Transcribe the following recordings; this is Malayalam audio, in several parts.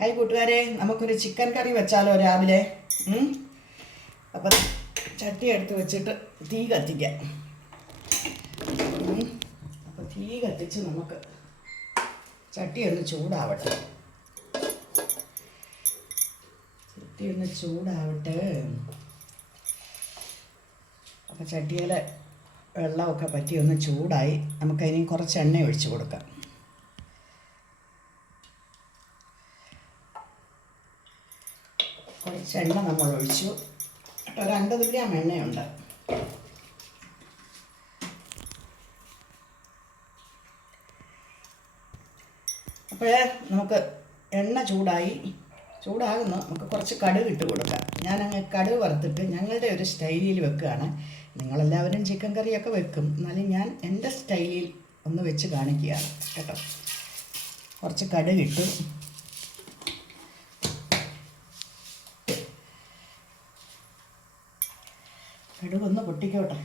ഹായ് കൂട്ടുകാരെ, നമുക്കൊരു ചിക്കൻ കറി വെച്ചാലോ രാവിലെ. അപ്പം ചട്ടി എടുത്ത് വെച്ചിട്ട് തീ കത്തിക്കാം. അപ്പം തീ കത്തിച്ച് നമുക്ക് ചട്ടി ഒന്ന് ചൂടാവട്ടെ. ചട്ടി ഒന്ന് ചൂടാവട്ടെ. അപ്പം ചട്ടിയിലെ വെള്ളമൊക്കെ പറ്റി ഒന്ന് ചൂടായി. നമുക്കതിന് കുറച്ച് എണ്ണ ഒഴിച്ച് കൊടുക്കാം. കുറച്ച് എണ്ണ നമ്മൾ ഒഴിച്ചു. ഒരു 50 ഗ്രാം എണ്ണയുണ്ട്. അപ്പോഴേ നമുക്ക് എണ്ണ ചൂടാകുന്നു. നമുക്ക് കുറച്ച് കടുക് ഇട്ട് കൊടുക്കാം. ഞാനങ്ങ് കടുക് വറുത്തിട്ട് ഞങ്ങളുടെ ഒരു സ്റ്റൈലിൽ വെക്കുകയാണ്. നിങ്ങളെല്ലാവരും ചിക്കൻ കറിയൊക്കെ വെക്കും, എന്നാലും ഞാൻ എൻ്റെ സ്റ്റൈലിൽ ഒന്ന് വെച്ച് കാണിക്കുകയാണ് കേട്ടോ. കുറച്ച് കടുക് ഇട്ടു. കടുക് ഒന്ന് പൊട്ടിക്കോട്ടെ.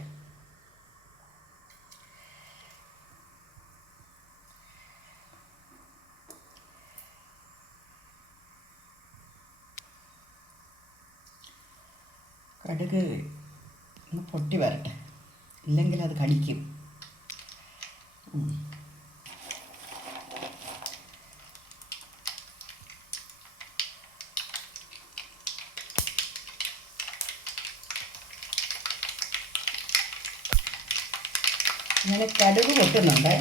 കടുക് ഒന്ന് പൊട്ടി വരട്ടെ, ഇല്ലെങ്കിൽ അത് കടിക്കും. അങ്ങനെ കടുക് പൊട്ടുന്നുണ്ട്.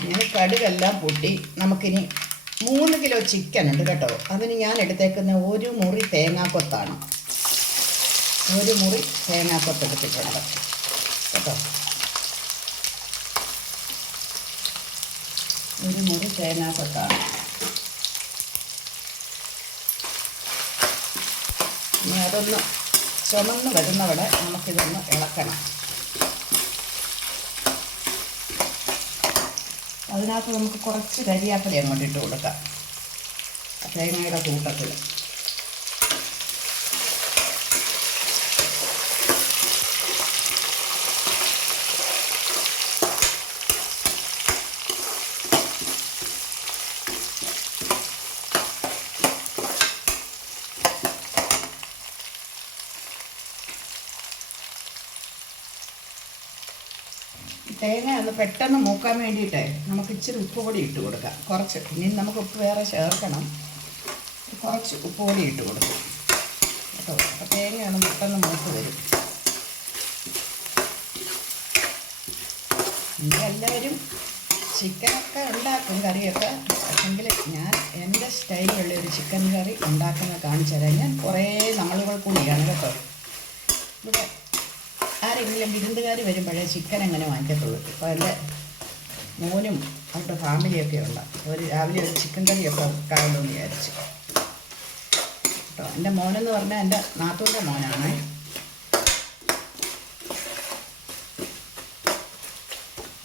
അങ്ങനെ കടുകെല്ലാം പൊട്ടി. നമുക്കിനി 3 കിലോ ചിക്കൻ ഉണ്ട് കേട്ടോ. അതിന് ഞാൻ എടുത്തേക്കുന്ന 1 മുറി തേങ്ങാക്കൊത്താണ്. 1 മുറി തേങ്ങാക്കൊത്ത് എടുത്തിട്ടുണ്ട് കേട്ടോ. 1 മുറി തേങ്ങാക്കൊത്താണ്. ഇനി അതൊന്ന് ചുമന്ന് വരുന്നവിടെ നമുക്കിതൊന്ന് ഇളക്കണം. അതിനകത്ത് നമുക്ക് കുറച്ച് കരിയാപ്പല അങ്ങോട്ട് ഇട്ട് കൊടുക്കാം, തേങ്ങയുടെ കൂട്ടത്തിൽ. തേങ്ങ ഒന്ന് പെട്ടെന്ന് മൂക്കാൻ വേണ്ടിയിട്ട് നമുക്ക് ഇച്ചിരി ഉപ്പ് പൊടി ഇട്ട് കൊടുക്കാം. കുറച്ച്, ഇനി നമുക്ക് ഉപ്പ് വേറെ ചേർക്കണം. കുറച്ച് ഉപ്പ് പൊടി ഇട്ട് കൊടുക്കും കേട്ടോ. അപ്പോൾ തേങ്ങ ഒന്ന് പെട്ടെന്ന് മൂത്ത് വരും. എല്ലാവരും ചിക്കനൊക്കെ ഉണ്ടാക്കും, കറിയൊക്കെ. പക്ഷെങ്കിൽ ഞാൻ എൻ്റെ സ്റ്റൈലിലുള്ള ഒരു ചിക്കൻ കറി ഉണ്ടാക്കുന്ന കാണിച്ചു തരാം. ഞാൻ കുറേ നാളുകൾ കൂടിയാണ് കേട്ടോ. ഇവിടെ ആരെങ്കിലും വിരുന്നുകാർ വരുമ്പോഴേ ചിക്കൻ എങ്ങനെ വാങ്ങിക്കത്തുള്ളൂ. ഇപ്പോൾ എൻ്റെ മോനും അവരുടെ ഫാമിലിയൊക്കെ ഉണ്ട്. ഒരു രാവിലെ ഒരു ചിക്കൻ കറിയൊക്കെ വെക്കാമെന്ന് വിചാരിച്ചു കേട്ടോ. എൻ്റെ മോനെന്ന് പറഞ്ഞാൽ എൻ്റെ നാത്തൂൻ്റെ മോനാണ്.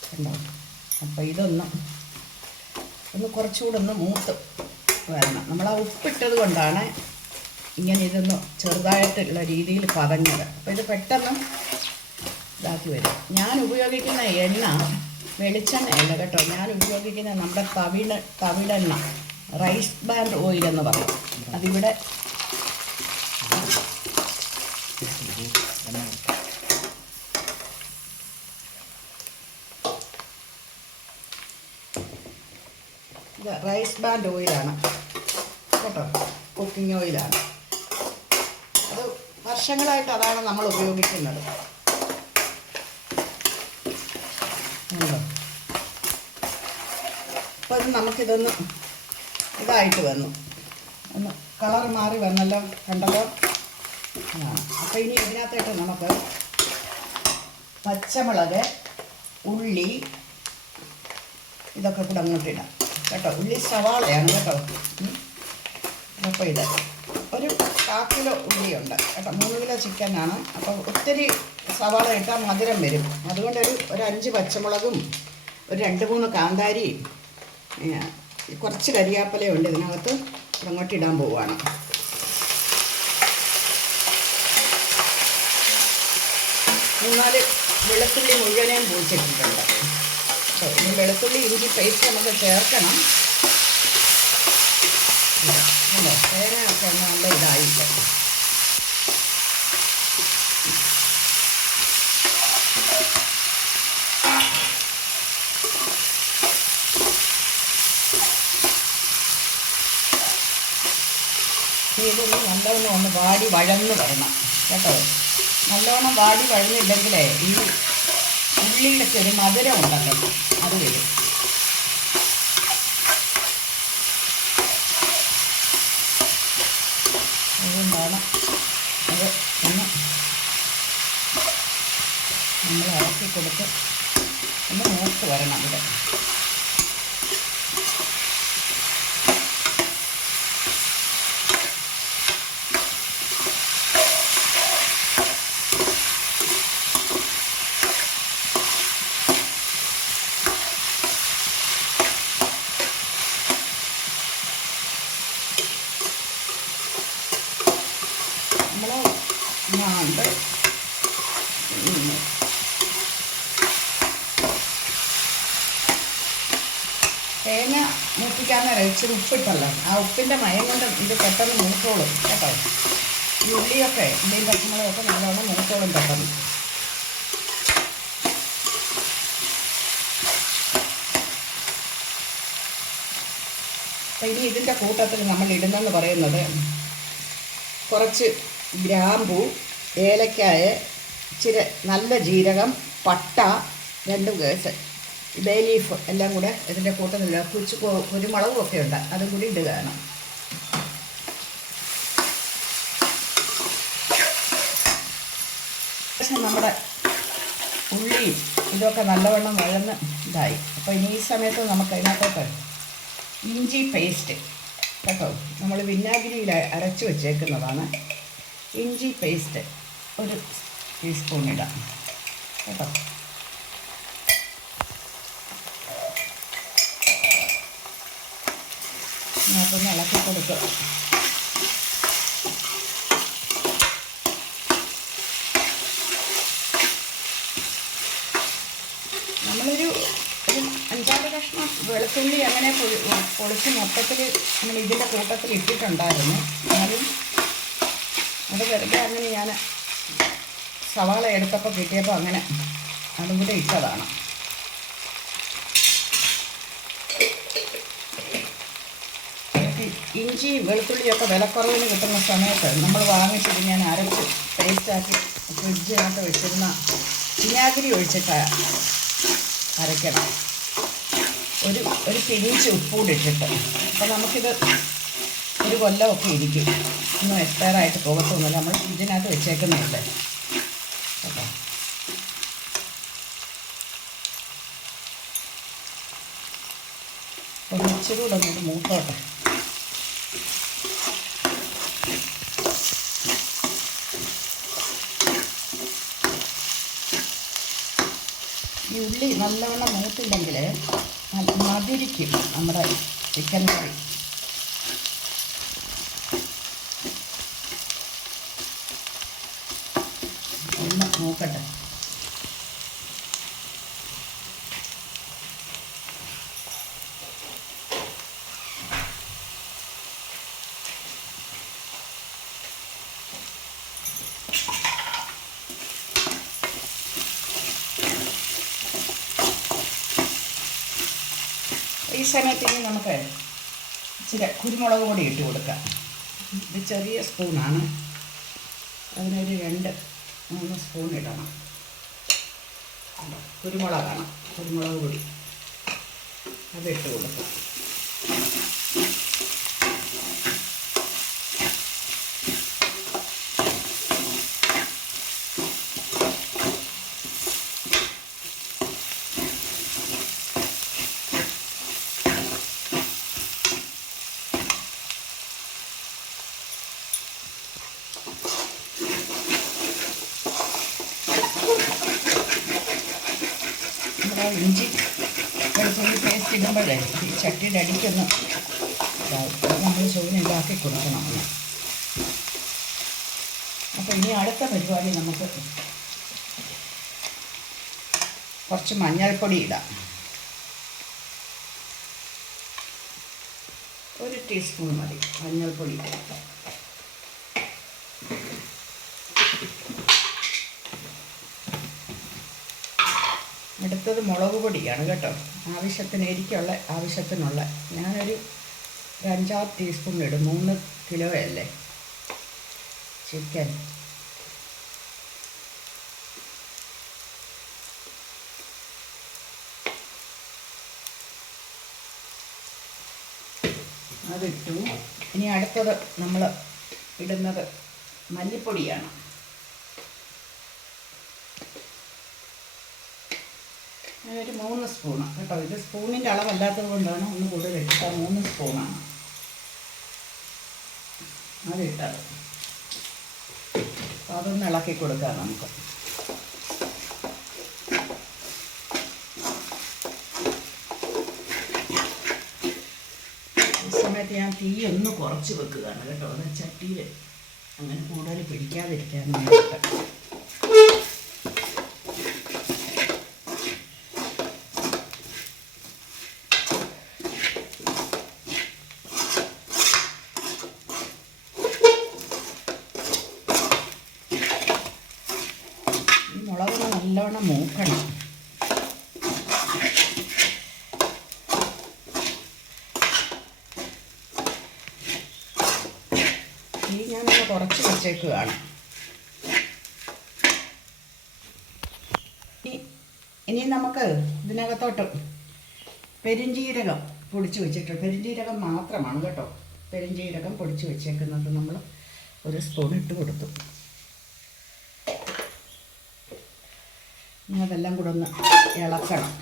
കണ്ടോ? അപ്പോൾ ഇതൊന്ന് കുറച്ചുകൂടെ ഒന്ന് മൂത്ത് വരണം. നമ്മൾ ആ ഉപ്പിട്ടത് കൊണ്ടാണ് ഇങ്ങനെ ഇതൊന്ന് ചെറുതായിട്ടുള്ള രീതിയിൽ പതഞ്ഞത്. അപ്പോൾ ഇത് പെട്ടെന്ന് ഇതാക്കി വരും. ഞാൻ ഉപയോഗിക്കുന്ന എണ്ണ വെളിച്ചെണ്ണയല്ല കേട്ടോ. ഞാൻ ഉപയോഗിക്കുന്ന നമ്മുടെ തവിടെണ്ണ, റൈസ് ബാൻഡ് ഓയിൽ എന്ന് പറയും. അതിവിടെ ഇത് റൈസ് ബാൻഡ് ഓയിലാണ് കേട്ടോ. കുക്കിംഗ് ഓയിലാണ്. അത് വർഷങ്ങളായിട്ട് അതാണ് നമ്മൾ ഉപയോഗിക്കുന്നത്. അപ്പോൾ അത് നമുക്കിതൊന്ന് ഇതായിട്ട് വന്നു, ഒന്ന് കളർ മാറി വന്നല്ലോ, കണ്ടല്ലോ. അപ്പോൾ ഇനി ഇതിനകത്തായിട്ട് നമുക്ക് പച്ചമുളക്, ഉള്ളി ഇതൊക്കെ കൂടെ അങ്ങോട്ട് ഇടാം കേട്ടോ. ഉള്ളി സവാളയാണ് കേട്ടോ. അപ്പോൾ ഇത് ഒരു 1/4 കിലോ ഉള്ളിയുണ്ട് കേട്ടോ. 3 കിലോ ചിക്കനാണ്. അപ്പോൾ ഒത്തിരി സവാള ഇട്ടാൽ മധുരം വരും. അതുകൊണ്ട് ഒരു 5 പച്ചമുളകും ഒരു 2-3 കാന്താരിയും കുറച്ച് കരിയാപ്പലയുണ്ട് ഇതിനകത്ത്. അങ്ങോട്ട് ഇടാൻ പോവുകയാണ്. മൂന്നാല് വെളുത്തുള്ളി മുഴുവനെയും പൊളിച്ചിട്ടിട്ടുണ്ട്. ഇനി വെളുത്തുള്ളി ഇഞ്ചി പേസ്റ്റ് നമുക്ക് ചേർക്കണം. തേങ്ങയൊക്കെ നല്ല ഇതായില്ല. ഇതൊന്ന് നല്ലവണ്ണം ഒന്ന് വാടി വഴന്ന് വരണം കേട്ടോ. നല്ലവണ്ണം വാടി വഴന്നില്ലെങ്കിലേ ഈ ഉള്ളിയിലൊക്കെ ഒരു മധുരം ഉണ്ടല്ലോ, അത് വരും. അതുകൊണ്ടാണ് അത് ഒന്ന് നമ്മൾ ഇറക്കി കൊടുത്ത് ഒന്ന് മൂത്ത് വരണം. ഇവിടെ തേങ്ങ മൂപ്പിക്കാന്നേരം ഇച്ചിരി ഉപ്പിട്ടല്ലോ, ആ ഉപ്പിൻ്റെ മയം കൊണ്ട് ഇത് പെട്ടെന്ന് മൂത്തോളും കേട്ടോ. ഈ ഉള്ളിയൊക്കെ ഉള്ളിയും പച്ചമുളകൊക്കെ നല്ലോണം മൂത്തോളും പെട്ടെന്ന്. അപ്പം ഇനി ഇതിൻ്റെ കൂട്ടത്തിൽ നമ്മൾ ഇടുന്നെന്ന് പറയുന്നത് കുറച്ച് ഗ്രാമ്പൂ, ഏലക്കായ, ഇച്ചിരി നല്ല ജീരകം, പട്ട, 2 ബേ ലീഫ് എല്ലാം കൂടെ ഇതിൻ്റെ കൂട്ടത്തില്ല. കുരുമുളകും ഒക്കെ ഉണ്ട്, അതും കൂടി ഇടുകയാണ്. പക്ഷെ നമ്മുടെ ഉള്ളിയും ഇതൊക്കെ നല്ലവണ്ണം വഴന്ന് ഇതായി. അപ്പോൾ ഇനി ഈ സമയത്ത് നമുക്ക് അതിനകത്തോട്ട് ഇഞ്ചി പേസ്റ്റ് കേട്ടോ, നമ്മൾ വിനാഗിരിയിൽ അരച്ച് വെച്ചേക്കുന്നതാണ്. ഇഞ്ചി പേസ്റ്റ് 1 ടീസ്പൂൺ ഇടാം കേട്ടോ. അതിനകത്തൊന്ന് ഇളക്കി കൊടുക്കുക. നമ്മളൊരു 5-6 കഷ്ണം വെളുത്തുള്ളി അങ്ങനെ പൊളിച്ച് മൊത്തത്തിൽ നമ്മൾ ഇതിൻ്റെ കൂട്ടത്തിൽ ഇട്ടിട്ടുണ്ടായിരുന്നു. എന്നാലും അത് വെറുതെ അങ്ങനെ ഞാൻ സവാള എടുത്തപ്പോൾ കിട്ടിയപ്പോൾ അങ്ങനെ അതും കൂടെ ഇട്ടതാണ്. ഇഞ്ചി വെളുത്തുള്ളിയൊക്കെ വിലക്കുറവിന് കിട്ടുന്ന സമയത്ത് നമ്മൾ വാങ്ങിച്ചിട്ട് ഞാൻ അരച്ച് പേസ്റ്റാക്കി ഫ്രിഡ്ജിനകത്ത് വെച്ചിരുന്ന വിനാഗിരി ഒഴിച്ചിട്ട് അരയ്ക്കണം. ഒരു പിഞ്ച് ഉപ്പൂടി ഇട്ടിട്ട്. അപ്പോൾ നമുക്കിത് ഒരു കൊല്ലമൊക്കെ ഇരിക്കും, ഒന്നും എക്സ്പയറായിട്ട് പോകത്തൊന്നുമില്ല. നമ്മൾ ഫ്രിഡ്ജിനകത്ത് വെച്ചേക്കുന്നുണ്ട് കേട്ടോ. അപ്പോൾ ഇച്ചിരി കൂടെ ഒന്നത് മൂത്തോട്ടെ. ഈ ഉള്ളി നല്ലവണ്ണം മൂത്തില്ലെങ്കിൽ മധുരിക്കും നമ്മുടെ ചിക്കൻ കറി. ഒന്ന് നോക്കട്ടെ. ഈ സമയത്ത് ഇനി നമുക്ക് ഇച്ചിരി കുരുമുളക് പൊടി ഇട്ട് കൊടുക്കാം. ഇത് ചെറിയ സ്പൂണാണ്, അതിനൊരു 2-3 സ്പൂൺ ഇടണം. കുരുമുളകാണ്, കുരുമുളക് പൊടി അതിട്ട് കൊടുക്കാം. ഇഞ്ചി വെളുത്തുള്ളി പേസ്റ്റ് ഇടുമ്പോഴേ ഈ ചട്ടിയുടെ അടിക്കൊന്ന് നമ്മൾ ചൂടിലാക്കി കൊടുക്കണം. അപ്പോൾ ഇനി അടുത്ത പരിപാടി നമുക്ക് കുറച്ച് മഞ്ഞൾപ്പൊടി ഇടാം, 1 ടീസ്പൂൺ മതി മഞ്ഞൾപ്പൊടി. അടുത്തത് മുളക് പൊടിയാണ് കേട്ടോ, ആവശ്യത്തിന് എരിക്കുള്ള ആവശ്യത്തിനുള്ള. ഞാനൊരു 5-6 ടീസ്പൂൺ ഇടും, 3 കിലോ അല്ലേ ചിക്കൻ. അതിട്ടു. ഇനി അടുത്തത് നമ്മൾ ഇടുന്നത് മല്ലിപ്പൊടിയാണ്. ഒരു 3 സ്പൂണ് കേട്ടോ. ഇത് സ്പൂണിൻ്റെ അളവല്ലാത്തത് കൊണ്ടാണ് ഒന്ന് കൂടുതൽ ഇട്ടാൽ 3 സ്പൂണാണ് അതിട്ടത്. അപ്പോൾ അതൊന്ന് ഇളക്കി കൊടുക്കാം നമുക്ക്. ഈ സമയത്ത് ഞാൻ തീ ഒന്ന് കുറച്ച് വെക്കുകയാണ് കേട്ടോ, അത് ചട്ടിയിൽ അങ്ങനെ കൂടുതൽ പിടിക്കാതിരിക്കാൻ വേണ്ടിയിട്ട്. മുളകൊന്ന് നല്ലവണ്ണം മൂക്കണം. ഈ ഞാനൊന്ന് കുറച്ച് വെച്ചേക്കുകയാണ്. ഇനി നമുക്ക് ഇതിനകത്തോട്ട് പെരുംജീരകം പൊടിച്ച് വെച്ചിട്ട്, പെരുംജീരകം മാത്രമാണ് കേട്ടോ, പെരുംജീരകം പൊടിച്ച് വെച്ചേക്കുന്നത് നമ്മൾ 1 സ്പൂൺ ഇട്ട് കൊടുത്തു. അതെല്ലാം കൂടെ ഒന്ന് ഇളക്കണം.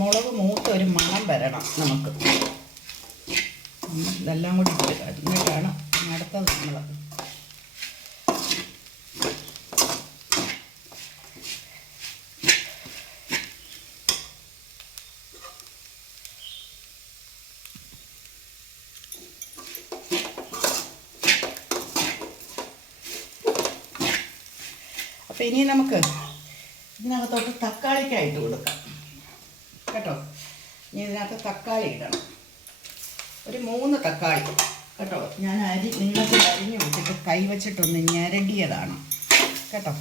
മുളക് മൂത്ത ഒരു മണം വരണം നമുക്ക്. ഇതെല്ലാം കൂടി ഇട്ട് എന്നിട്ടാണ് അടുത്തത് നമ്മൾ അപ്പോൾ ഇനി നമുക്ക് ഇതിനകത്തോട്ട് തക്കാളിക്കായിട്ട് കൊടുക്കാം കേട്ടോ. ഇനി ഇതിനകത്ത് തക്കാളി ഇടണം, ഒരു 3 തക്കാളി കേട്ടോ. ഞാൻ നീളത്തിൽ അരിഞ്ഞ് വെച്ചിട്ട് കൈ വെച്ചിട്ടൊന്ന് ഞരടിയതാണ് കേട്ടോ.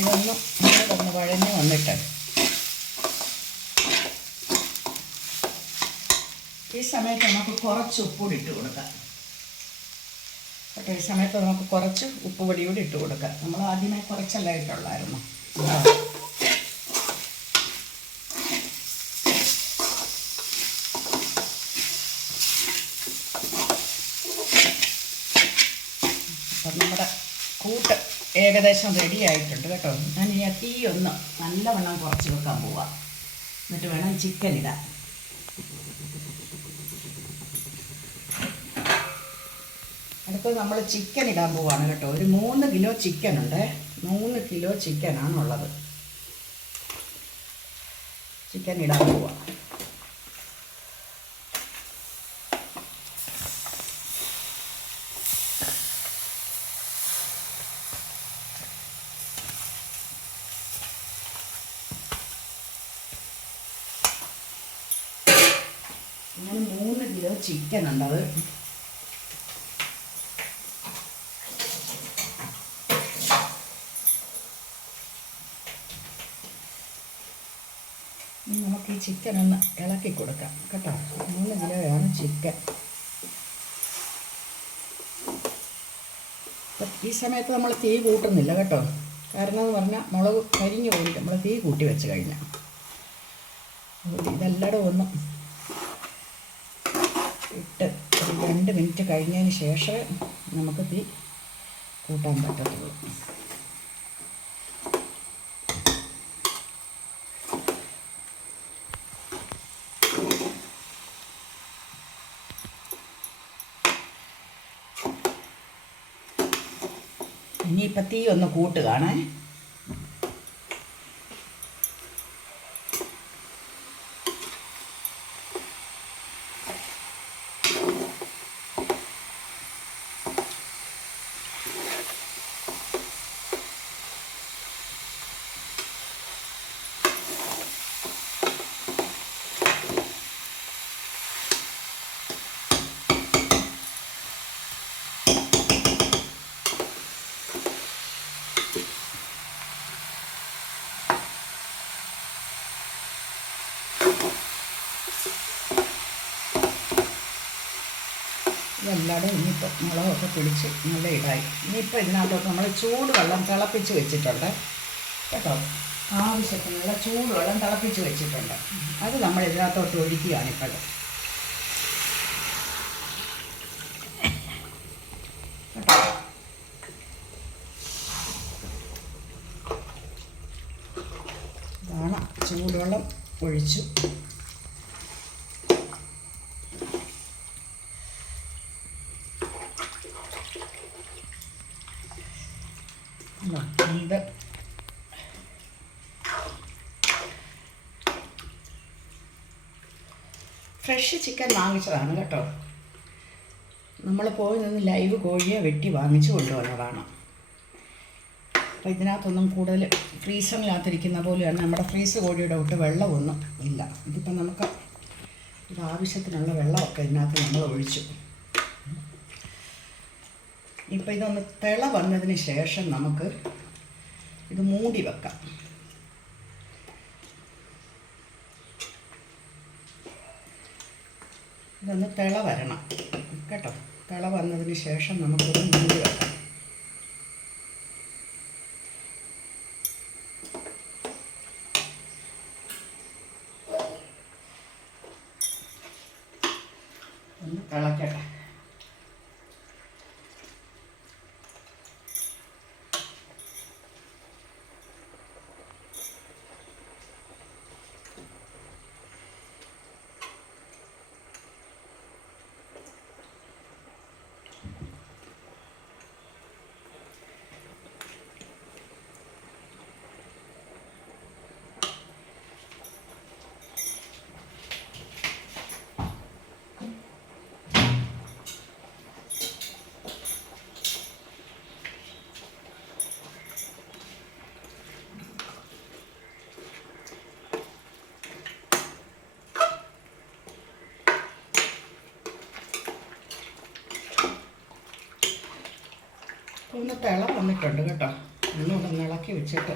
ഇതൊന്ന് വഴഞ്ഞ് വന്നിട്ട് ഈ സമയത്ത് നമുക്ക് കുറച്ച് ഉപ്പുകൂടി ഇട്ട് കൊടുക്കാം കേട്ടോ. ഈ സമയത്ത് നമുക്ക് കുറച്ച് ഉപ്പ് പൊടി കൂടി ഇട്ട് കൊടുക്കാം. നമ്മൾ ആദ്യമേ കുറച്ചല്ല ഇട്ടുള്ളായിരുന്നു. അപ്പം നമ്മുടെ കൂട്ട് ഏകദേശം റെഡി ആയിട്ടുണ്ട് കേട്ടോ. ഞാൻ ഈ തീ ഒന്ന് നല്ലവണ്ണം കുറച്ച് വെക്കാൻ പോവാം, എന്നിട്ട് വേണം ചിക്കൻ ഇടാൻ. അടുത്തത് നമ്മൾ ചിക്കൻ ഇടാൻ പോവാണ് കേട്ടോ. ഒരു 3 കിലോ ചിക്കൻ ഉണ്ട്, 3 കിലോ ചിക്കനാണുള്ളത്. ചിക്കൻ ഇടാൻ പോവാം. അങ്ങനെ 3 കിലോ ചിക്കൻ ഉണ്ട്. അത് നമുക്ക് ഈ ചിക്കൻ ഒന്ന് ഇളക്കി കൊടുക്കാം കേട്ടോ. 3 കിലോയാണ് ചിക്കൻ. ഈ സമയത്ത് നമ്മൾ തീ കൂട്ടുന്നില്ല കേട്ടോ. കാരണം എന്ന് പറഞ്ഞാൽ മുളക് കരിഞ്ഞു പോയിട്ട് നമ്മൾ തീ കൂട്ടി വെച്ച് കഴിഞ്ഞാൽ ഇതെല്ലായിടും ഒന്ന് ഇട്ട് ഒരു 2 മിനിറ്റ് കഴിഞ്ഞതിന് ശേഷമേ നമുക്ക് തീ കൂട്ടാൻ പറ്റത്തുള്ളൂ. ഇനിയിപ്പോൾ തീ ഒന്ന് കൂട്ടുകയാണേ. ഇതെല്ലാവരും ഇനിയിപ്പോൾ മുളകൊക്കെ പിടിച്ച് നല്ല ഇടായി. ഇനിയിപ്പോൾ ഇതിനകത്തോട്ട് നമ്മൾ ചൂടുവെള്ളം തിളപ്പിച്ച് വെച്ചിട്ടുണ്ട് കേട്ടോ. ആവശ്യത്തിനുള്ള ചൂടുവെള്ളം തിളപ്പിച്ച് വെച്ചിട്ടുണ്ട്. അത് നമ്മൾ ഇതിനകത്തോട്ട് ഒഴിക്കുകയാണ് ഇപ്പോൾ. ഇതാണ് ചൂടുവെള്ളം ഒഴിച്ചു. ഇത് ഫ്രഷ് ചിക്കൻ വാങ്ങിച്ചതാണ് കേട്ടോ. നമ്മൾ പോയി നിന്ന് ലൈവ് കോഴിയെ വെട്ടി വാങ്ങിച്ചു കൊണ്ടുവന്നതാണ്. അപ്പോൾ ഇതിനകത്തൊന്നും കൂടുതൽ ഫ്രീസറിനകത്തിരിക്കുന്ന പോലെയാണ്. നമ്മുടെ ഫ്രീസ് കോഴിയുടെ ഒട്ട് വെള്ളമൊന്നും ഇല്ല. ഇതിപ്പോൾ നമുക്ക് ഇത് ആവശ്യത്തിനുള്ള വെള്ളമൊക്കെ ഇതിനകത്ത് നമ്മൾ ഒഴിച്ചു. ഇപ്പോൾ ഇതൊന്ന് തിള വന്നതിന് ശേഷം നമുക്ക് ഇത് മൂടി വെക്കാം. ഇതൊന്ന് തിള വരണം കേട്ടോ. തിള വന്നതിന് ശേഷം നമുക്കിത് മൂടി വെക്കാം. ഒന്ന് തിളക്കട്ടെ. ഒന്ന് തിള വന്നിട്ടുണ്ട് കേട്ടോ. ഒന്നുകൂടെ ഇളക്കി വെച്ചിട്ട്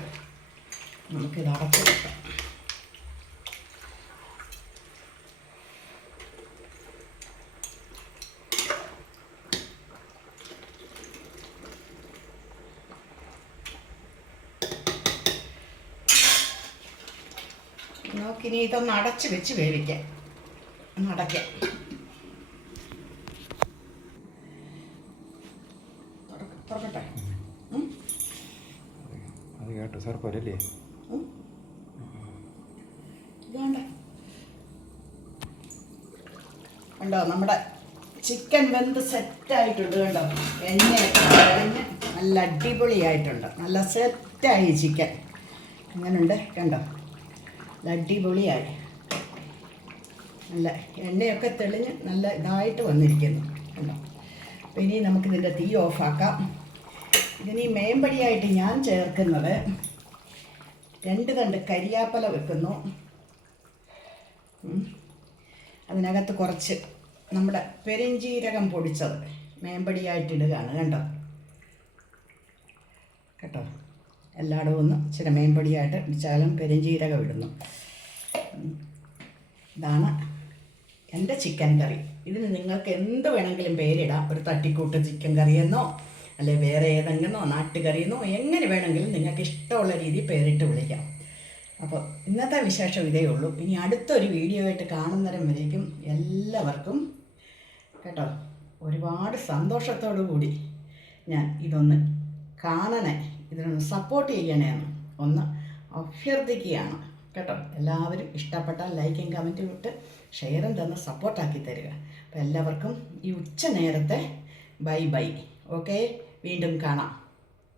നമുക്കിത് അടച്ച് വെക്കാം. നമുക്കിനി ഇതൊന്ന് അടച്ച് വെച്ച് വേവിക്കാം. ഒന്ന് അടയ്ക്കാം. തുറക്കട്ടെ. അത് കേട്ടോ സാർ പോരല്ലേ? ഇതാണ്ട് കണ്ടോ, നമ്മുടെ ചിക്കൻ വെന്ത് സെറ്റായിട്ടുണ്ട് കണ്ടോ. എണ്ണയൊക്കെ കഴിഞ്ഞ് നല്ല അടിപൊളിയായിട്ടുണ്ട്. നല്ല സെറ്റായി ചിക്കൻ. അങ്ങനെയുണ്ട് കണ്ടോ, നല്ല അടിപൊളിയായി. നല്ല എണ്ണയൊക്കെ തെളിഞ്ഞ് നല്ല ഇതായിട്ട് വന്നിരിക്കുന്നു കണ്ടോ. അപ്പോൾ ഇനി നമുക്കിതിൻ്റെ തീ ഓഫാക്കാം. ഇതിന് മേമ്പടിയായിട്ട് ഞാൻ ചേർക്കുന്നത് 2 തണ്ട് കരിയാപ്പല വെക്കുന്നു. അതിനകത്ത് കുറച്ച് നമ്മുടെ പെരുംജീരകം പൊടിച്ചത് മേമ്പടിയായിട്ടിടുകയാണ് കണ്ടോ. കേട്ടോ, എല്ലായിടവും ഒന്ന് ഇച്ചിരി മേമ്പടിയായിട്ട് ഇടിച്ചാലും പെരുംജീരകം ഇടുന്നു. ഇതാണ് എൻ്റെ ചിക്കൻ കറി. ഇതിന് നിങ്ങൾക്ക് എന്ത് വേണമെങ്കിലും പേരിടാം. ഒരു തട്ടിക്കൂട്ട് ചിക്കൻ കറിയെന്നോ അല്ലെ വേറെ ഏതെങ്കിലോ നാട്ടുകറിയെന്നോ എങ്ങനെ വേണമെങ്കിലും നിങ്ങൾക്ക് ഇഷ്ടമുള്ള രീതിയിൽ പേരിട്ട് വിളിക്കാം. അപ്പോൾ ഇന്നത്തെ വിശേഷം ഇതേ ഉള്ളൂ. ഇനി അടുത്തൊരു വീഡിയോ ആയിട്ട് കാണുന്നവരേക്കും എല്ലാവർക്കും കേട്ടോ. ഒരുപാട് സന്തോഷത്തോടു കൂടി ഞാൻ ഇതൊന്ന് കാണണേ, ഇതിനൊന്ന് സപ്പോർട്ട് ചെയ്യണേ എന്ന് ഒന്ന് അഭ്യർത്ഥിക്കുകയാണ് കേട്ടോ. എല്ലാവരും ഇഷ്ടപ്പെട്ടാൽ ലൈക്കും കമൻറ്റും ഇട്ട് ഷെയറും തന്ന് സപ്പോർട്ടാക്കി തരിക. അപ്പോൾ എല്ലാവർക്കും ഈ ഉച്ച നേരത്തെ ബൈ ബൈ. ഓക്കെ, വീണ്ടും കാണാം.